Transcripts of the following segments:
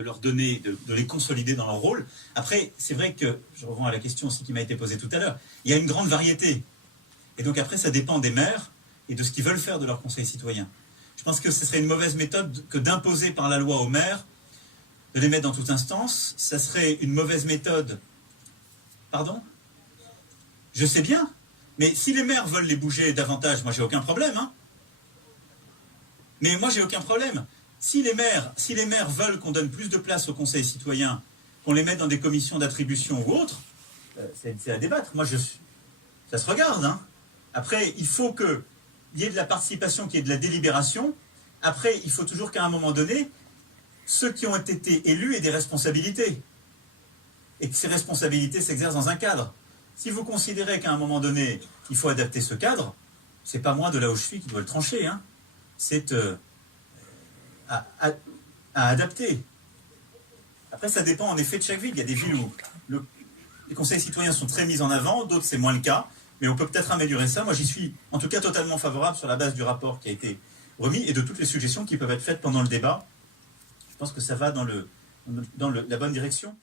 de leur donner, de les consolider dans leur rôle. Après, c'est vrai que, je reviens à la question aussi qui m'a été posée tout à l'heure, il y a une grande variété. Et donc après, ça dépend des maires et de ce qu'ils veulent faire de leur conseil citoyen. Je pense que ce serait une mauvaise méthode que d'imposer par la loi aux maires de les mettre dans toute instance. Ça serait une mauvaise méthode. Pardon ? Je sais bien. Mais si les maires veulent les bouger davantage, moi j'ai aucun problème. Hein. Mais moi j'ai aucun problème. Si les maires veulent qu'on donne plus de place au conseil citoyen, qu'on les mette dans des commissions d'attribution ou autres, c'est à débattre. Moi ça se regarde. Hein. Après, il faut qu'il y ait de la participation, qu'il y ait de la délibération. Après, il faut toujours qu'à un moment donné, ceux qui ont été élus aient des responsabilités. Et que ces responsabilités s'exercent dans un cadre. Si vous considérez qu'à un moment donné, il faut adapter ce cadre, c'est pas moi de là où je suis qui dois le trancher. Hein. C'est à adapter. Après, ça dépend en effet de chaque ville. Il y a des villes où les conseils citoyens sont très mis en avant, d'autres c'est moins le cas. Mais on peut peut-être améliorer ça. Moi, j'y suis en tout cas totalement favorable sur la base du rapport qui a été remis et de toutes les suggestions qui peuvent être faites pendant le débat. Je pense que ça va dans la bonne direction.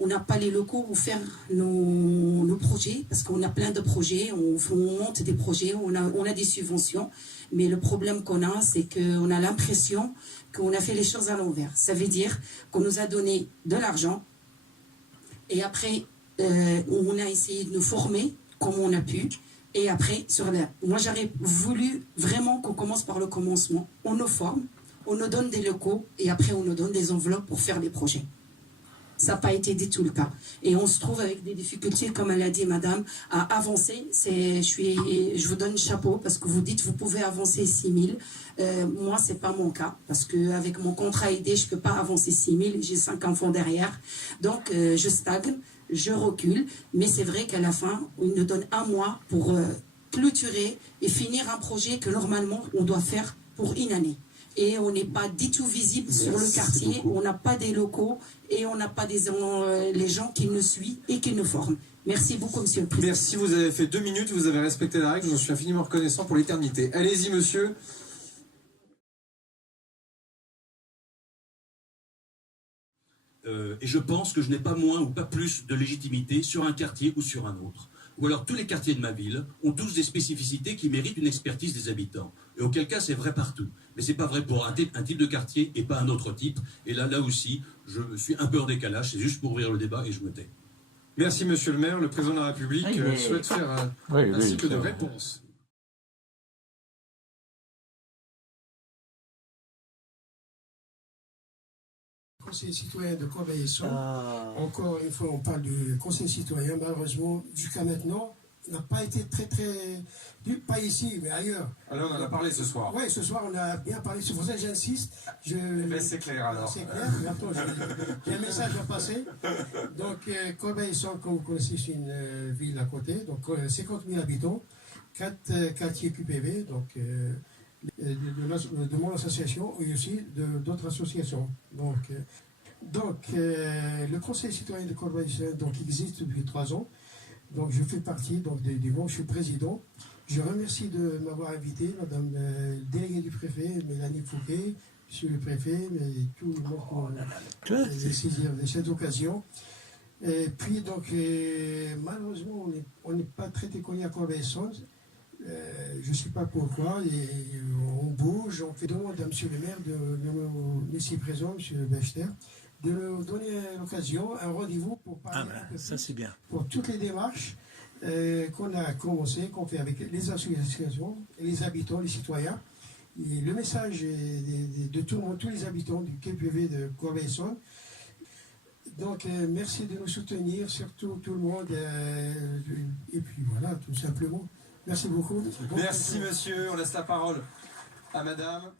On n'a pas les locaux pour faire nos projets, parce qu'on a plein de projets, on monte des projets, on a des subventions, mais le problème qu'on a, c'est qu'on a l'impression qu'on a fait les choses à l'envers. Ça veut dire qu'on nous a donné de l'argent, et après, on a essayé de nous former comme on a pu, et après, moi j'aurais voulu vraiment qu'on commence par le commencement. On nous forme, on nous donne des locaux, et après on nous donne des enveloppes pour faire des projets. Ça n'a pas été du tout le cas. Et on se trouve avec des difficultés, comme elle a dit madame, à avancer. Je vous donne le chapeau parce que vous dites vous pouvez avancer 6 000. Moi, ce n'est pas mon cas. Parce qu'avec mon contrat aidé, je ne peux pas avancer 6 000. J'ai 5 enfants derrière. Donc, je stagne, je recule. Mais c'est vrai qu'à la fin, on nous donne 1 mois pour clôturer et finir un projet que normalement, on doit faire pour une année. Et on n'est pas du tout visible sur le quartier, on n'a pas des locaux et on n'a pas les gens qui nous suivent et qui nous forment. Merci beaucoup, monsieur le président. Merci, vous avez fait 2 minutes, vous avez respecté la règle, j'en suis infiniment reconnaissant pour l'éternité. Allez-y, monsieur. Et je pense que je n'ai pas moins ou pas plus de légitimité sur un quartier ou sur un autre. Ou alors tous les quartiers de ma ville ont tous des spécificités qui méritent une expertise des habitants. Et auquel cas c'est vrai partout. Mais c'est pas vrai pour un type de quartier et pas un autre type. Et là aussi, je suis un peu en décalage. C'est juste pour ouvrir le débat et je me tais. Merci monsieur le maire. Le président de la République souhaite faire un cycle de réponses. Conseil citoyen de Corbeil-Essonnes. Encore une fois, on parle du conseil citoyen. Malheureusement, jusqu'à maintenant, n'a pas été très, pas ici, mais ailleurs. Alors, on en a parlé ce soir. Oui, ce soir, on a bien parlé. C'est pour ça que j'insiste. C'est clair, alors. C'est clair. Attends, j'ai un message à passer. Donc, Corbeil-Essonnes, comme vous connaissez, c'est une ville à côté. Donc, 50 000 habitants, 4 quartiers QPV, donc de mon association et aussi d'autres associations. Donc, le Conseil citoyen de Corbeil-Essonnes existe depuis 3 ans. Donc je fais partie du je suis président. Je remercie de m'avoir invité, madame déléguée du préfet, Mélanie Fouquet, monsieur le préfet, mais tout le monde pour saisir de cette occasion. Et puis malheureusement, on n'est pas très connu à Corbeil-Essonnes. Je ne sais pas pourquoi. On bouge, on fait demande à monsieur le maire de nous laisser présent, monsieur Bechter, de nous donner l'occasion, un rendez-vous pour parler ça c'est bien. Pour toutes les démarches qu'on a commencé, qu'on fait avec les associations, les habitants, les citoyens. Et le message de tout le monde, tous les habitants du QPV de Corbeil-Essonnes. Donc merci de nous soutenir, surtout tout le monde. Et puis voilà, tout simplement. Merci beaucoup. Merci monsieur, on laisse la parole à madame.